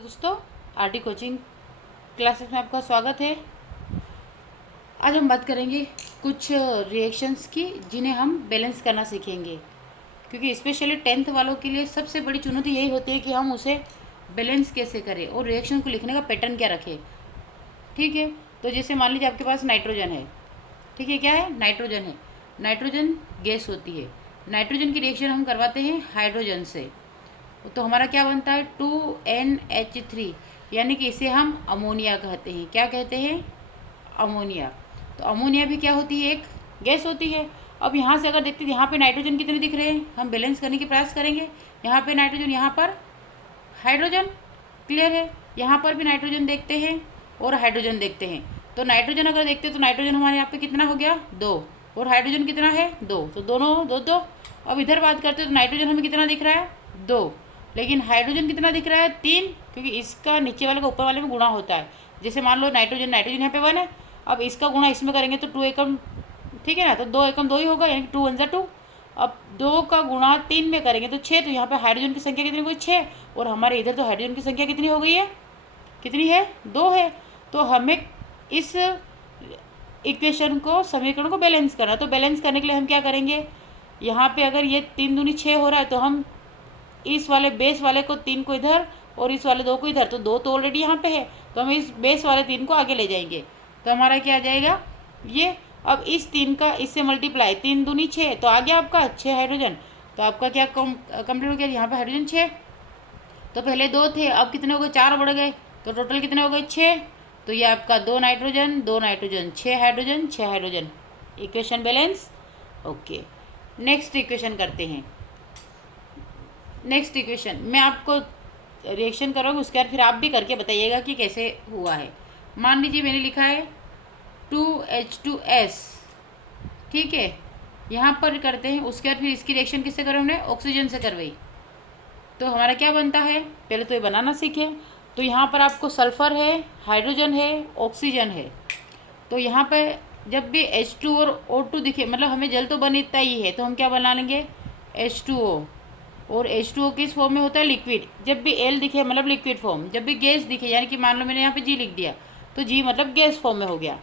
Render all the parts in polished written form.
Hello दोस्तों, RD coaching classes में आपका स्वागत है। आज हम बात करेंगे कुछ रिएक्शंस की जिन्हें हम बैलेंस करना सीखेंगे, क्योंकि स्पेशली टेंथ वालों के लिए सबसे बड़ी चुनौती यही होती है कि हम उसे बैलेंस कैसे करें और रिएक्शन को लिखने का पैटर्न क्या रखें। ठीक है, तो जैसे मान लीजिए आपके पास नाइट्रोजन है। ठीक है, क्या है? नाइट्रोजन है। नाइट्रोजन गैस होती है। नाइट्रोजन की रिएक्शन हम करवाते हैं हाइड्रोजन से, तो हमारा क्या बनता है? 2NH3, यानी कि इसे हम अमोनिया कहते हैं। क्या कहते हैं? अमोनिया। तो अमोनिया भी क्या होती है? एक गैस होती है। अब यहाँ से अगर देखते हैं, यहाँ पे नाइट्रोजन कितने दिख रहे हैं, हम बैलेंस करने के प्रयास करेंगे। यहाँ पे नाइट्रोजन, यहाँ पर हाइड्रोजन। क्लियर है? यहाँ पर भी नाइट्रोजन देखते हैं और हाइड्रोजन देखते हैं। तो नाइट्रोजन अगर देखते हैं तो नाइट्रोजन हमारे यहाँ पे कितना हो गया? 2। और हाइड्रोजन कितना है? 2। तो दोनों दो दो। अब इधर बात करते हैं तो नाइट्रोजन हमें कितना दिख रहा है? 2। लेकिन हाइड्रोजन कितना दिख रहा है? 3, क्योंकि इसका नीचे वाले का ऊपर वाले में गुणा होता है। जैसे मान लो नाइट्रोजन नाइट्रोजन यहाँ पे 1 है, अब इसका गुणा इसमें करेंगे तो 2 एकम, ठीक है ना, तो 2 एकम 2 ही होगा, यानी कि 2 1 2। अब 2 का गुणा 3 में करेंगे तो 6, तो यहाँ पे हाइड्रोजन की संख्या कितनी हो गई? 6। और हमारे इधर तो हाइड्रोजन की संख्या कितनी हो गई है? कितनी है? 2 है। तो हमें इस इक्वेशन को, समीकरण को बैलेंस करना। तो बैलेंस करने के लिए हम क्या करेंगे? यहाँ पे अगर ये 3 दूनी 6 हो रहा है तो हम इस वाले बेस वाले को 3 को इधर और इस वाले 2 को इधर, तो 2 तो ऑलरेडी यहाँ पे है, तो हम इस बेस वाले 3 को आगे ले जाएंगे। तो हमारा क्या आ जाएगा? ये। अब इस 3 का इससे मल्टीप्लाई, 3 दूनी 6, तो आ गया आपका 6 हाइड्रोजन। तो आपका क्या कंप्लीट हो गया? यहाँ पे हाइड्रोजन 6। तो पहले 2 थे, अब कितने हो गए? 4 बढ़ गए, तो टोटल कितने हो गए? 6। तो ये आपका 2 nitrogen 2 nitrogen 6 hydrogen 6 hydrogen. Equation balance. Okay, next equation करते हैं। नेक्स्ट इक्वेशन मैं आपको रिएक्शन करूँगी, उसके बाद फिर आप भी करके बताइएगा कि कैसे हुआ है। मान लीजिए मैंने लिखा है 2H2S। ठीक है, यहाँ पर करते हैं, उसके बाद फिर इसकी रिएक्शन किससे करें? हमने ऑक्सीजन से करवाई। तो हमारा क्या बनता है? पहले तो ये बनाना सीखें। तो यहाँ पर आपको सल्फ़र है, हाइड्रोजन है, ऑक्सीजन है। तो यहाँ पे जब भी H2 और O2 दिखे, मतलब हमें जल तो बन इतना ही है, तो हम क्या बना लेंगे? H2O। और H2O किस फॉर्म में होता है? लिक्विड। जब भी L दिखे मतलब लिक्विड फॉर्म, जब भी गैस दिखे, यानी कि मान लो मैंने यहाँ पे G लिख दिया, तो G मतलब गैस फॉर्म में हो गया।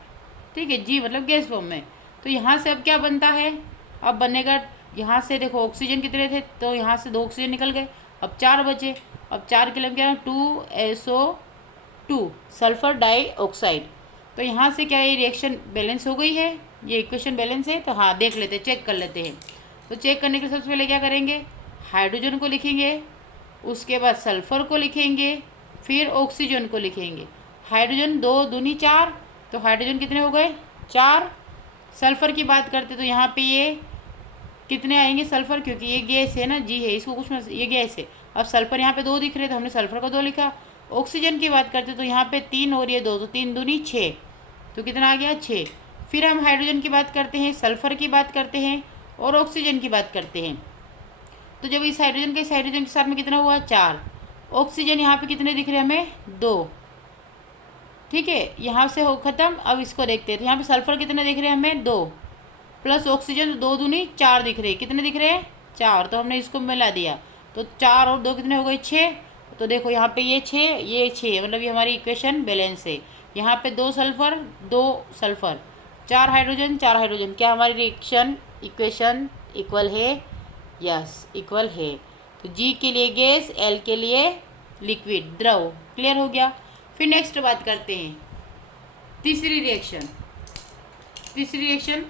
ठीक है, G मतलब गैस फॉर्म में। तो यहाँ से अब क्या बनता है? अब बनेगा, यहाँ से देखो ऑक्सीजन कितने थे, तो यहाँ से 2 ऑक्सीजन निकल गए, अब 4 बचे। अब 4 के लिए क्या है? 2SO2, sulphur dioxide. तो यहाँ से क्या, ये रिएक्शन बैलेंस हो गई है, ये इक्वेशन बैलेंस है। तो हाँ, देख लेते हैं, चेक कर लेते हैं। तो चेक करने के लिए सबसे पहले क्या करेंगे? हाइड्रोजन को लिखेंगे, उसके बाद सल्फ़र को लिखेंगे, फिर ऑक्सीजन को लिखेंगे। हाइड्रोजन 2 दूनी 4, तो हाइड्रोजन कितने हो गए? 4। सल्फ़र की बात करते तो यहाँ पे ये कितने आएंगे? सल्फ़र, क्योंकि ये गैस है ना, जी है, इसको कुछ मत, ये गैस है। अब सल्फ़र यहाँ पे 2 दिख रहे, तो हमने सल्फ़र को 2 लिखा। ऑक्सीजन की बात करते तो यहाँ पे 3 और ये 2, तो 3 दूनी 6, तो कितना आ गया? 6। फिर हम हाइड्रोजन की बात करते हैं, सल्फ़र की बात करते हैं और ऑक्सीजन की बात करते हैं। तो जब इस हाइड्रोजन के साथ में कितना हुआ? 4। ऑक्सीजन यहाँ पे कितने दिख रहे हैं हमें? 2। ठीक है, यहाँ से हो ख़त्म। अब इसको देखते हैं, तो यहाँ पे सल्फ़र कितने दिख रहे हैं हमें? 2, प्लस ऑक्सीजन 2 दूनी 4 दिख रहे हैं। कितने दिख रहे हैं? 4। तो हमने इसको मिला दिया, तो 4 और 2 कितने हो गए? 6। तो देखो यहाँ पे ये 6, ये 6, मतलब ये हमारी इक्वेशन बैलेंस है। यहाँ पे 2 सल्फ़र 2 सल्फ़र, 4 हाइड्रोजन 4 हाइड्रोजन। क्या हमारी रिएक्शन इक्वेशन इक्वल है? यस, इक्वल है। तो G के लिए गैस, L के लिए लिक्विड, द्रव। क्लियर हो गया? फिर नेक्स्ट बात करते हैं तीसरी रिएक्शन। तीसरी रिएक्शन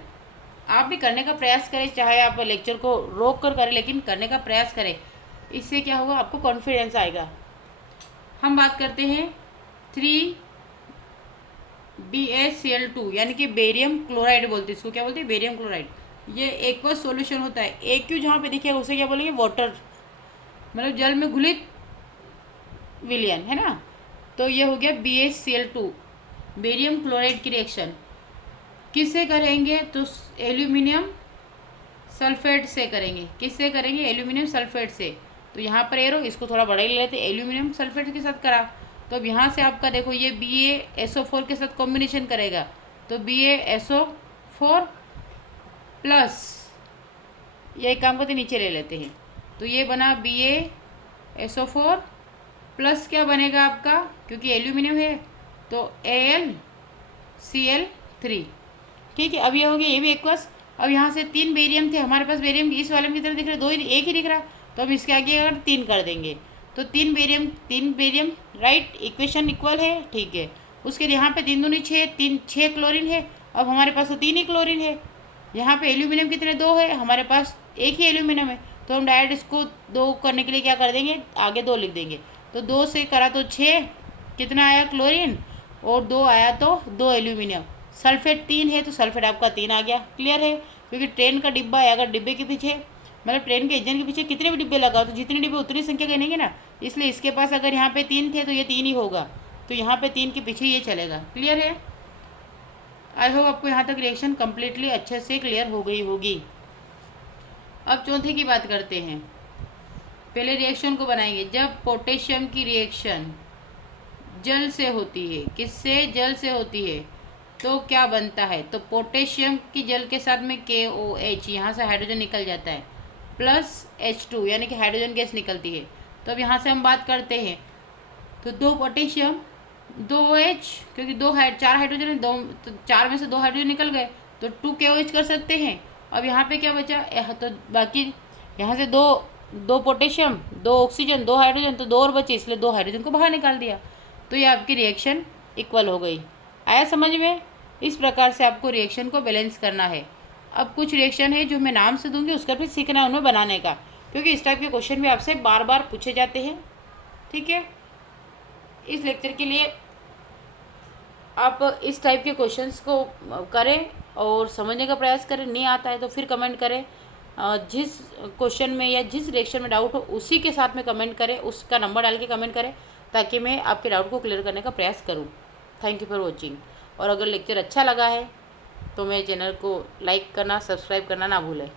आप भी करने का प्रयास करें, चाहे आप लेक्चर को रोक कर करें, लेकिन करने का प्रयास करें। इससे क्या होगा? आपको कॉन्फिडेंस आएगा। हम बात करते हैं 3BaCl2, यानी कि बेरियम क्लोराइड बोलते हैं इसको। क्या बोलते हैं? Barium chloride. ये एक्वस सॉल्यूशन होता है। AQ जहाँ पे दिखेगा उसे क्या बोलेंगे? वाटर, मतलब जल में घुलित विलयन, है ना। तो ये हो गया BaCl2, बेरियम क्लोराइड की रिएक्शन। किससे करेंगे? तो एल्यूमिनियम सल्फेट से करेंगे। किससे करेंगे? एल्यूमिनियम सल्फेट से। तो यहाँ पर एरो, इसको थोड़ा बड़ा ही ले लेते, एल्यूमिनियम सल्फेट के साथ करा। तो अब यहाँ से आपका देखो, ये BaSO4 के साथ कॉम्बिनेशन करेगा, तो BaSO4 प्लस, ये एक काम करते नीचे ले लेते हैं, तो ये बना BaSO4 प्लस क्या बनेगा आपका, क्योंकि एल्यूमिनियम है तो AlCl3। ठीक है, अब ये हो गया, ये भी एक्वस। अब यहाँ से 3 बेरियम थे हमारे पास, बेरियम इस वाले में कितना दिख रहा है, 2 ही, एक ही दिख रहा, तो हम इसके आगे अगर 3 कर देंगे तो 3 बेरियम राइट, इक्वेशन इक्वल है। ठीक है, उसके यहाँ पे 3 दूनी 6, 6 क्लोरीन है। अब हमारे पास तो 3 ही क्लोरीन है। यहाँ पे एल्यूमिनियम कितने, 2 है, हमारे पास एक ही एल्यूमिनियम है, तो हम डायरेक्ट इसको 2 करने के लिए क्या कर देंगे, आगे 2 लिख देंगे। तो 2 से करा तो 6, कितना आया क्लोरीन, और 2 आया तो 2 एल्यूमिनियम। सल्फेट 3 है तो सल्फेट आपका 3 आ गया। क्लियर है, क्योंकि ट्रेन का डिब्बा है, अगर डिब्बे के पीछे मतलब ट्रेन के इंजन के पीछे कितने भी डिब्बे लगाओ तो जितने डिब्बे उतनी संख्या गिनेंगे ना, इसलिए इसके पास अगर यहाँ पे 3 थे तो ये 3 ही होगा, तो यहाँ पे 3 के पीछे ये चलेगा। क्लियर है, आई होप आपको यहाँ तक रिएक्शन कम्प्लीटली अच्छे से क्लियर हो गई होगी। अब चौथे की बात करते हैं। पहले रिएक्शन को बनाएंगे, जब पोटेशियम की रिएक्शन जल से होती है, किससे, जल से होती है, तो क्या बनता है, तो पोटेशियम की जल के साथ में KOH, यहाँ से हाइड्रोजन निकल जाता है, प्लस H2 यानी कि हाइड्रोजन गैस निकलती है। तो अब यहाँ से हम बात करते हैं, तो 2 पोटेशियम 2 OH, क्योंकि 4 हाइड्रोजन है, 2 तो 4 में से 2 हाइड्रोजन निकल गए तो 2 KOH कर सकते हैं। अब यहाँ पे क्या बचा, तो बाकी यहाँ से 2 पोटेशियम 2 ऑक्सीजन 2 हाइड्रोजन, तो 2 और बचे, इसलिए 2 हाइड्रोजन को बाहर निकाल दिया, तो ये आपकी रिएक्शन इक्वल हो गई। आया समझ में, इस प्रकार से आपको रिएक्शन को बैलेंस करना है। अब कुछ रिएक्शन है जो मैं नाम से दूंगी, उसका भी सीखना है उन्हें बनाने का, क्योंकि इस टाइप के क्वेश्चन भी आपसे बार बार पूछे जाते हैं। ठीक है, इस लेक्चर के लिए आप इस टाइप के क्वेश्चंस को करें और समझने का प्रयास करें। नहीं आता है तो फिर कमेंट करें, जिस क्वेश्चन में या जिस रिएक्शन में डाउट हो उसी के साथ में कमेंट करें, उसका नंबर डाल के कमेंट करें, ताकि मैं आपके डाउट को क्लियर करने का प्रयास करूं। Thank you for watching. और अगर लेक्चर अच्छा लगा है तो मेरे चैनल को लाइक करना, सब्सक्राइब करना ना भूलें।